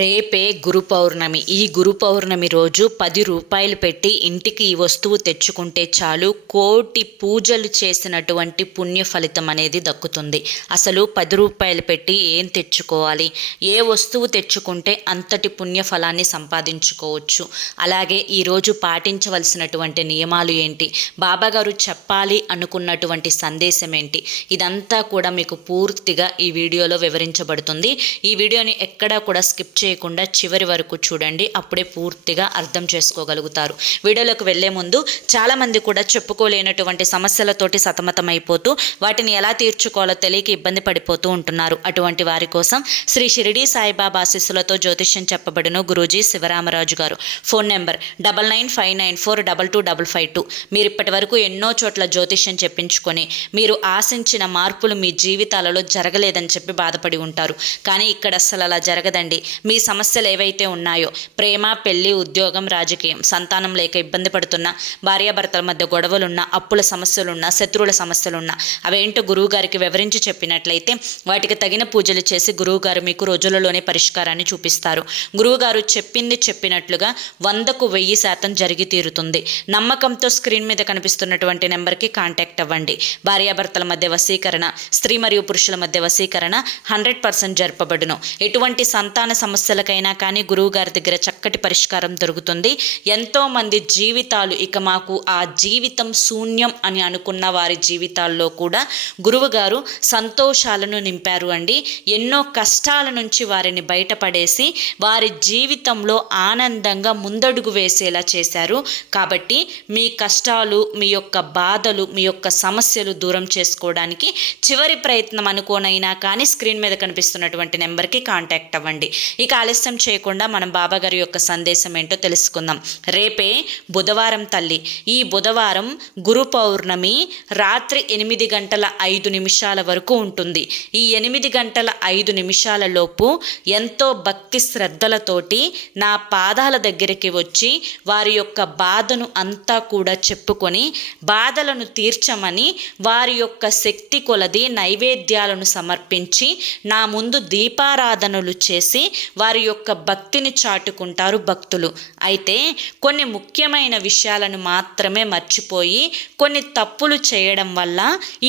రేపే గురు పౌర్ణమి. ఈ గురు పౌర్ణమి రోజు 10 రూపాయలు పెట్టి ఇంటికి ఈ వస్తువు తెచ్చుకుంటే చాలు, కోటి పూజలు చేసినటువంటి పుణ్య ఫలితం అనేది దక్కుతుంది. అసలు 10 రూపాయలు పెట్టి ఏం తెచ్చుకోవాలి, ఏ వస్తువు తెచ్చుకుంటే అంతటి పుణ్య ఫలాన్ని సంపాదించుకోవచ్చు, అలాగే ఈరోజు పాటించవలసినటువంటి నియమాలు ఏంటి, బాబాగారు చెప్పాలి అనుకున్నటువంటి సందేశం ఏంటి, ఇదంతా కూడా మీకు పూర్తిగా ఈ వీడియోలో వివరించబడుతుంది. ఈ వీడియోని ఎక్కడా కూడా స్కిప్ చేయకుండా చివరి వరకు చూడండి, అప్పుడే పూర్తిగా అర్థం చేసుకోగలుగుతారు. వీడియోలోకి వెళ్లే ముందు చాలామంది కూడా చెప్పుకోలేనటువంటి సమస్యలతోటి సతమతమైపోతూ వాటిని ఎలా తీర్చుకోవాలో తెలియక ఇబ్బంది పడిపోతూ ఉంటున్నారు. అటువంటి వారి కోసం శ్రీ షిరిడి సాయిబాబా ఆశీస్సులతో జ్యోతిష్యం చెప్పబడిన గురూజీ శివరామరాజు గారు. Phone number 9959422552. మీరు ఇప్పటి వరకు ఎన్నో చోట్ల జ్యోతిష్యం చెప్పించుకొని మీరు ఆశించిన మార్పులు మీ జీవితాలలో జరగలేదని చెప్పి బాధపడి ఉంటారు. కానీ ఇక్కడ అస్సలు అలా జరగదండి. మీ సమస్యలు ఏవైతే ఉన్నాయో, ప్రేమ, పెళ్లి, ఉద్యోగం, రాజకీయం, సంతానం లేక ఇబ్బంది పడుతున్నా, భార్యాభర్తల మధ్య గొడవలున్నా, అప్పుల సమస్యలున్నా, శత్రువుల సమస్యలున్నా, అవేంటో గురువు గారికి వివరించి చెప్పినట్లయితే వాటికి తగిన పూజలు చేసి గురువు గారు మీకు రోజులలోనే పరిష్కారాన్ని చూపిస్తారు. గురువు గారు చెప్పింది చెప్పినట్లుగా 100కు 1000% జరిగి తీరుతుంది. నమ్మకంతో స్క్రీన్ మీద కనిపిస్తున్నటువంటి నెంబర్కి కాంటాక్ట్ అవ్వండి. భార్యాభర్తల మధ్య వశీకరణ, స్త్రీ మరియు పురుషుల మధ్య వశీకరణ 100% జరపబడును. ఎటువంటి సంతాన సమస్యలకైనా కానీ గురువు గారి దగ్గర చక్కటి పరిష్కారం దొరుకుతుంది. ఎంతోమంది జీవితాలు ఇక మాకు ఆ జీవితం శూన్యం అని అనుకున్న వారి జీవితాల్లో కూడా గురువు గారు సంతోషాలను నింపారు అండి. ఎన్నో కష్టాల నుంచి వారిని బయటపడేసి వారి జీవితంలో ఆనందంగా ముందడుగు వేసేలా చేశారు. కాబట్టి మీ కష్టాలు, మీ యొక్క బాధలు, మీ యొక్క సమస్యలు దూరం చేసుకోవడానికి చివరి ప్రయత్నం అనుకోనైనా కానీ స్క్రీన్ మీద కనిపిస్తున్నటువంటి నెంబర్కి కాంటాక్ట్ అవ్వండి. ఇక ఆలస్యం చేయకుండా మనం బాబాగారి యొక్క సందేశం ఏంటో తెలుసుకుందాం. రేపే బుధవారం తల్లి. ఈ బుధవారం గురు పౌర్ణమి రాత్రి 8:05 వరకు ఉంటుంది. ఈ 8:05 లోపు ఎంతో భక్తి శ్రద్ధలతోటి నా పాదాల దగ్గరికి వచ్చి వారి యొక్క బాధను అంతా కూడా చెప్పుకొని బాధలను తీర్చమని వారి యొక్క శక్తి కొలది నైవేద్యాలను సమర్పించి నా ముందు దీపారాధనలు చేసి వారి యొక్క భక్తిని చాటుకుంటారు భక్తులు. అయితే కొన్ని ముఖ్యమైన విషయాలను మాత్రమే మర్చిపోయి కొన్ని తప్పులు చేయడం వల్ల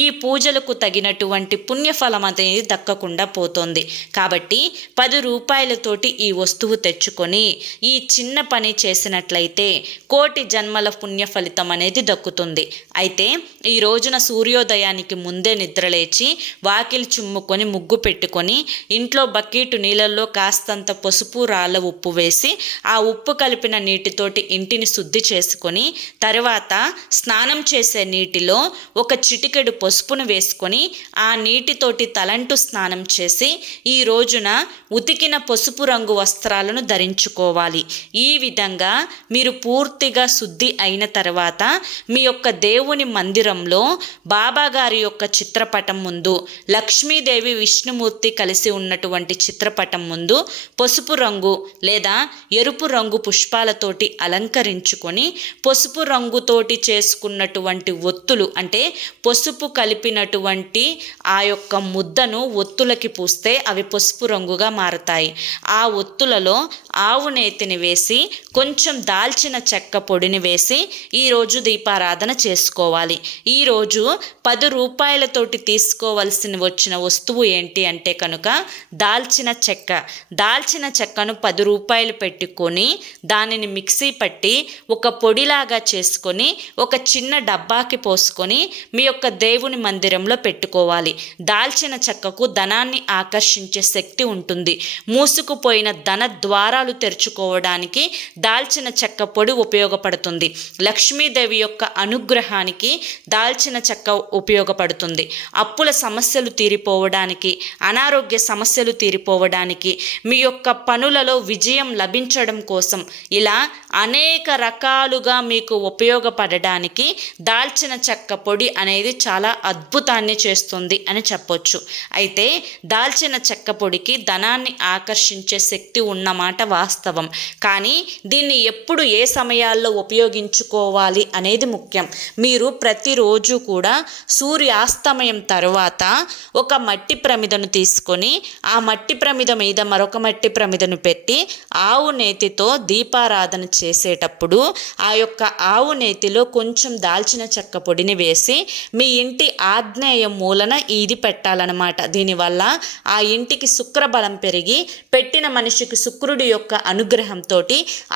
ఈ పూజలకు తగినటువంటి పుణ్యఫలం అనేది దక్కకుండా పోతుంది. కాబట్టి 10 రూపాయలతోటి ఈ వస్తువు తెచ్చుకొని ఈ చిన్న పని చేసినట్లయితే కోటి జన్మల పుణ్య ఫలితం అనేది దక్కుతుంది. అయితే ఈ రోజున సూర్యోదయానికి ముందే నిద్రలేచి వాకిలి చుమ్ముకొని ముగ్గు పెట్టుకొని ఇంట్లో బకెట్ నీళ్ళల్లో కాస్తంత పసుపు, రాళ్ళ ఉప్పు వేసి ఆ ఉప్పు కలిపిన నీటితోటి ఇంటిని శుద్ధి చేసుకొని తర్వాత స్నానం చేసే నీటిలో ఒక చిటికెడు పసుపును వేసుకొని ఆ నీటితోటి తలంటు స్నానం చేసి ఈ రోజున ఉతికిన పసుపు రంగు వస్త్రాలను ధరించుకోవాలి. ఈ విధంగా మీరు పూర్తిగా శుద్ధి అయిన తర్వాత మీ యొక్క దేవుని మందిరంలో బాబాగారి యొక్క చిత్రపటం ముందు, లక్ష్మీదేవి, విష్ణుమూర్తి కలిసి ఉన్నటువంటి చిత్రపటం ముందు పసుపు రంగు లేదా ఎరుపు రంగు పుష్పాలతోటి అలంకరించుకొని పసుపు రంగుతోటి చేసుకున్నటువంటి ఒత్తులు, అంటే పసుపు కలిపినటువంటి ఆ యొక్క ముద్దను ఒత్తులకి పూస్తే అవి పసుపు రంగుగా మారతాయి. ఆ ఒత్తులలో ఆవు నేతిని వేసి కొంచెం దాల్చిన చెక్క పొడిని వేసి ఈరోజు దీపారాధన చేసుకోవాలి. ఈరోజు 10 రూపాయలతోటి తీసుకోవలసిన వచ్చిన వస్తువు ఏంటి అంటే కనుక దాల్చిన చెక్క. దాల్చిన చెక్కను 10 రూపాయలు పెట్టుకొని దానిని మిక్సీ పట్టి ఒక పొడిలాగా చేసుకొని ఒక చిన్న డబ్బాకి పోసుకొని మీ యొక్క దేవుని మందిరంలో పెట్టుకోవాలి. దాల్చిన చెక్కకు ధనాన్ని ఆకర్షించే శక్తి ఉంటుంది. మూసుకుపోయిన ధన ద్వారాలు తెరుచుకోవడానికి దాల్చిన చెక్క పొడి ఉపయోగపడుతుంది. లక్ష్మీదేవి యొక్క అనుగ్రహానికి దాల్చిన చెక్క ఉపయోగపడుతుంది. అప్పుల సమస్యలు తీరిపోవడానికి, అనారోగ్య సమస్యలు తీరిపోవడానికి, మీ యొక్క పనులలో విజయం లభించడం కోసం ఇలా అనేక రకాలుగా మీకు ఉపయోగపడడానికి దాల్చిన చెక్క పొడి అనేది చాలా అద్భుతాన్ని చేస్తుంది అని చెప్పొచ్చు. అయితే దాల్చిన చెక్క పొడికి ధనాన్ని ఆకర్షించే శక్తి ఉన్నమాట వాస్తవం. కానీ దీన్ని ఎప్పుడు ఏ సమయాల్లో ఉపయోగించుకోవాలి అనేది ముఖ్యం. మీరు ప్రతిరోజు కూడా సూర్యాస్తమయం తర్వాత ఒక మట్టి ప్రమిదను తీసుకొని ఆ మట్టి ప్రమిద మీద మరొక మట్టి మట్టి ప్రమిదను పెట్టి ఆవు నేతితో దీపారాధన చేసేటప్పుడు ఆ యొక్క ఆవు నేతిలో కొంచెం దాల్చిన చెక్క పొడిని వేసి మీ ఇంటి ఆగ్నేయ మూలన ఇది పెట్టాలన్నమాట. దీనివల్ల ఆ ఇంటికి శుక్రబలం పెరిగి పెట్టిన మనిషికి శుక్రుడి యొక్క అనుగ్రహంతో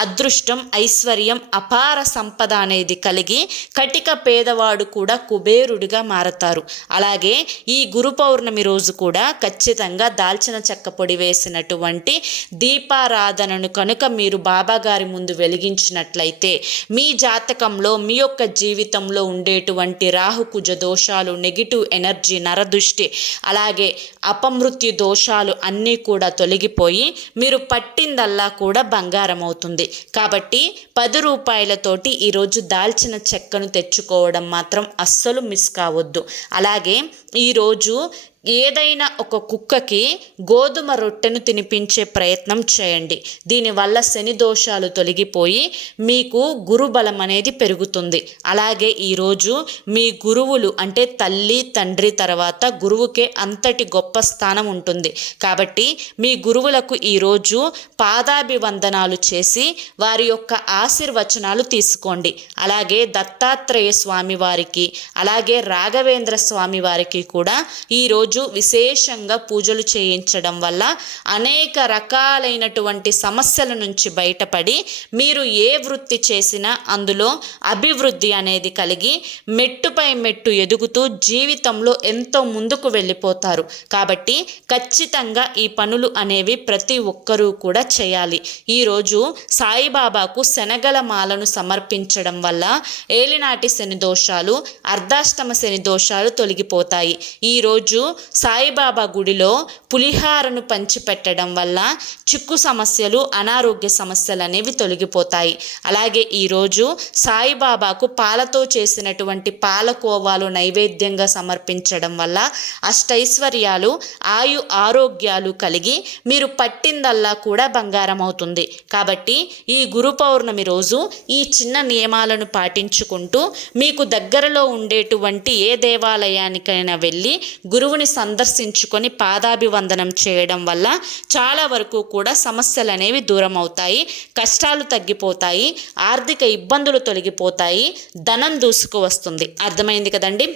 అదృష్టం, ఐశ్వర్యం, అపార సంపద అనేది కలిగి కటిక పేదవాడు కూడా కుబేరుడిగా మారతారు. అలాగే ఈ గురు పౌర్ణమి రోజు కూడా ఖచ్చితంగా దాల్చిన చెక్క పొడి వేసినటువంటి దీపారాధనను కనుక మీరు బాబాగారి ముందు వెలిగించినట్లయితే మీ జాతకంలో, మీ యొక్క జీవితంలో ఉండేటువంటి రాహుకుజ దోషాలు, నెగిటివ్ ఎనర్జీ, నరదృష్టి, అలాగే అపమృత్యు దోషాలు అన్నీ కూడా తొలగిపోయి మీరు పట్టిందల్లా కూడా బంగారం అవుతుంది. కాబట్టి 10 రూపాయలతోటి ఈరోజు దాల్చిన చెక్కను తెచ్చుకోవడం మాత్రం అస్సలు మిస్ కావద్దు. అలాగే ఈరోజు ఏదైనా ఒక కుక్కకి గోధుమ రొట్టెను తినిపించే ప్రయత్నం చేయండి. దీనివల్ల శని దోషాలు తొలగిపోయి మీకు గురుబలం అనేది పెరుగుతుంది. అలాగే ఈరోజు మీ గురువులు అంటే తల్లి, తండ్రి తర్వాత గురువుకే అంతటి గొప్ప స్థానం ఉంటుంది. కాబట్టి మీ గురువులకు ఈరోజు పాదాభివందనాలు చేసి వారి యొక్క ఆశీర్వచనాలు తీసుకోండి. అలాగే దత్తాత్రేయ స్వామి వారికి, అలాగే రాఘవేంద్ర స్వామి వారికి కూడా ఈరోజు విశేషంగా పూజలు చేయించడం వల్ల అనేక రకాలైనటువంటి సమస్యల నుంచి బయటపడి మీరు ఏ వృత్తి చేసినా అందులో అభివృద్ధి అనేది కలిగి మెట్టుపై మెట్టు ఎదుగుతూ జీవితంలో ఎంతో ముందుకు వెళ్ళిపోతారు. కాబట్టి ఖచ్చితంగా ఈ పనులు అనేవి ప్రతి ఒక్కరూ కూడా చేయాలి. ఈరోజు సాయిబాబాకు శనగల మాలను సమర్పించడం వల్ల ఏలినాటి శని దోషాలు, అర్ధాష్టమ శని దోషాలు తొలగిపోతాయి. ఈరోజు సాయిబాబా గుడిలో పులిహారను పంచిపెట్టడం వల్ల చిక్కు సమస్యలు, అనారోగ్య సమస్యలు అనేవి తొలగిపోతాయి. అలాగే ఈరోజు సాయిబాబాకు పాలతో చేసినటువంటి పాలకోవాలు నైవేద్యంగా సమర్పించడం వల్ల అష్టైశ్వర్యాలు, ఆరోగ్యాలు కలిగి మీరు పట్టిందల్లా కూడా బంగారం అవుతుంది. కాబట్టి ఈ గురు పౌర్ణమి రోజు ఈ చిన్న నియమాలను పాటించుకుంటూ మీకు దగ్గరలో ఉండేటువంటి ఏ దేవాలయానికైనా వెళ్ళి గురువుని సందర్శించుకొని పాదాభివందనం చేయడం వల్ల చాలా వరకు కూడా సమస్యలు అనేవి దూరం అవుతాయి, కష్టాలు తగ్గిపోతాయి, ఆర్థిక ఇబ్బందులు తొలగిపోతాయి, ధనం దూసుకు వస్తుంది. అర్థమైంది కదండి?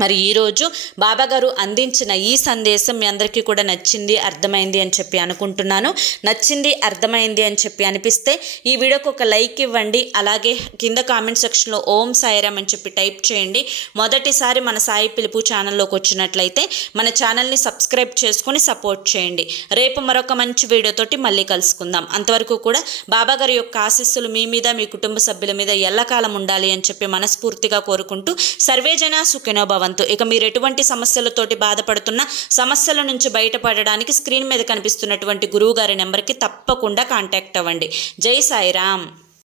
మరి ఈరోజు బాబాగారు అందించిన ఈ సందేశం మీ అందరికీ కూడా నచ్చింది, అర్థమైంది అని చెప్పి అనుకుంటున్నాను. నచ్చింది, అర్థమైంది అని చెప్పి అనిపిస్తే ఈ వీడియోకి ఒక లైక్ ఇవ్వండి. అలాగే కింద కామెంట్ సెక్షన్లో ఓం సాయిరామ్ అని చెప్పి టైప్ చేయండి. మొదటిసారి మన సాయి పిలుపు ఛానల్లోకి వచ్చినట్లయితే మన ఛానల్ని సబ్స్క్రైబ్ చేసుకొని సపోర్ట్ చేయండి. రేపు మరొక మంచి వీడియోతోటి మళ్ళీ కలుసుకుందాం. అంతవరకు కూడా బాబాగారి యొక్క ఆశీస్సులు మీ మీద, మీ కుటుంబ సభ్యుల మీద ఎల్లకాలం ఉండాలి అని చెప్పి మనస్ఫూర్తిగా కోరుకుంటూ సర్వేజన సుఖినో భవంతు. ఇక మీరు ఎటువంటి సమస్యలతోటి బాధపడుతున్న సమస్యల నుంచి బయటపడడానికి స్క్రీన్ మీద కనిపిస్తున్నటువంటి గురువు గారి నెంబర్కి తప్పకుండా కాంటాక్ట్ అవ్వండి. జై సాయిరామ్.